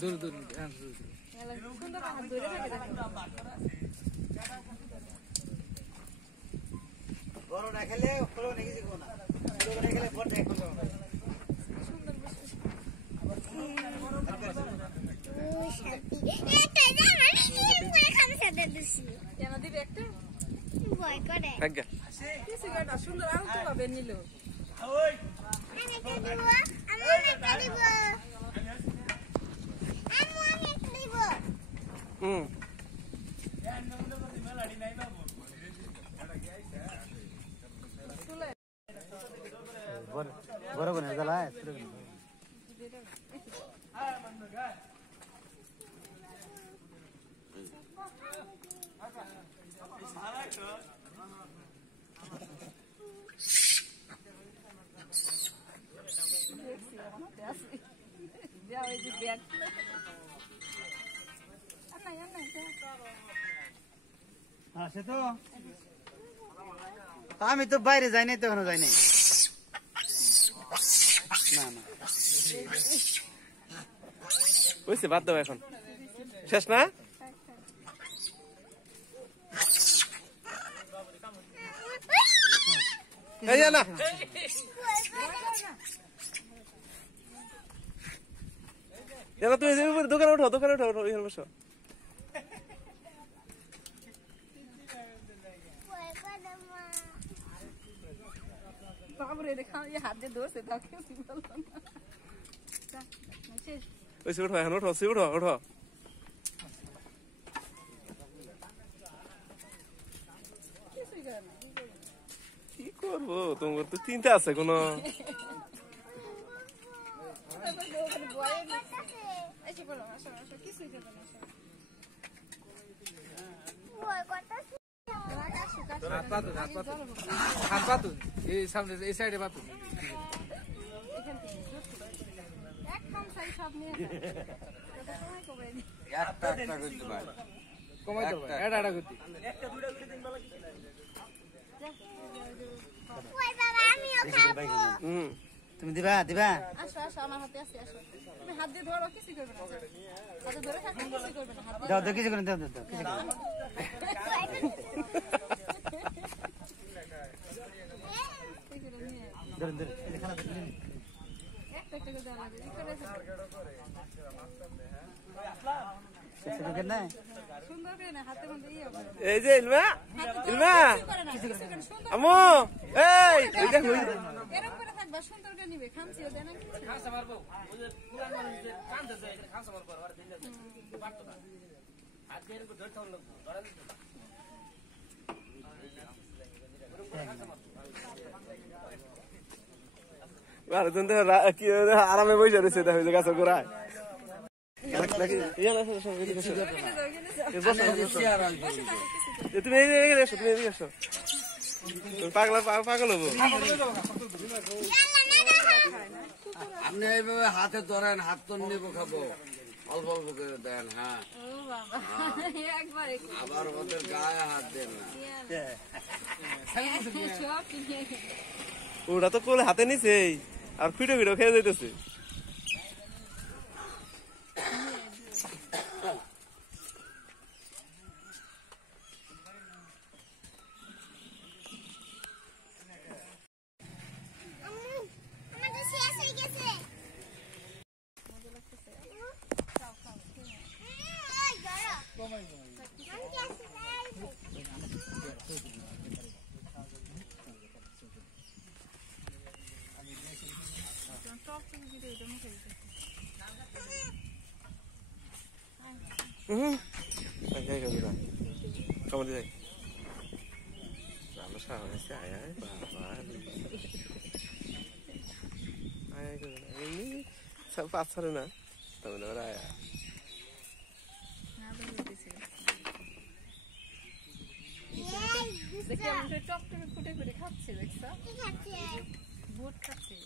দূর দূর বড় না খেলে ফলো নাকি জীবন না ছোট না খেলে বড় না খেলে সুন্দর আলতো ভাবে নিল बरोबर आहे झाला সে তো আমি তো বাইরে যাই নাই তো এখনো যাই নাই না না বুঝছি বাদ দাও এখন শেষ না এই না তুমি দোকানে উঠো এখানে বসো হাত দিয়ে ধরছে উঠো এখন উঠো উঠো কি করবো তোমার তো চিন্তা আছে কোনো হাত পাতুন এই সামনে এই সাইডে পাতুন কমাই দেবো এটা করতে তুমি দিবা দিবা হাত দিয়ে ধরো কিছু করবে না হাতে ধরে থাকলে কিছু করবে না দাও দাও কিছু করে দাও দাও কিছু ধরুন ধরুন খানা দেখুন একটা করে দেওয়া লাগে সুন্দর করে না হাতে মধ্যে ইয়ে হবে এই যে ইলমা আম্মু এই এরকম করে থাকবা সুন্দর করে নিবে খামছিও দেন না খামছা মারবো ওই যে পুরান মানুষ যে কাঁদতে যায় খামছা মারবো আর দিন না পারতো না হাত দিয়ে এরকম ধরতে হলো ধরেন আরামে বসে রয়েছে দেখো গাছের গোড়ায় তুমি এসো তুমি এদিকে এসো পাগল হবো আপনি এইভাবে হাতে ধরেন হাত তো নেবো খাবো অল্প অল্প করে দেন হ্যাঁ আবার ওদের গায়ে হাত দেন না ওরা তো কোলে হাতে নিছে আর খুঁটো খুঁটো খেয়ে যাইতেছে Kamu di sini. Lama sama saya, bapak. Ayo, ini sempat seru na, teman-teman ya. দেখি আমি চপ করে ফুটে ফুটে খাচ্ছি দেখছো বুট খাচ্ছি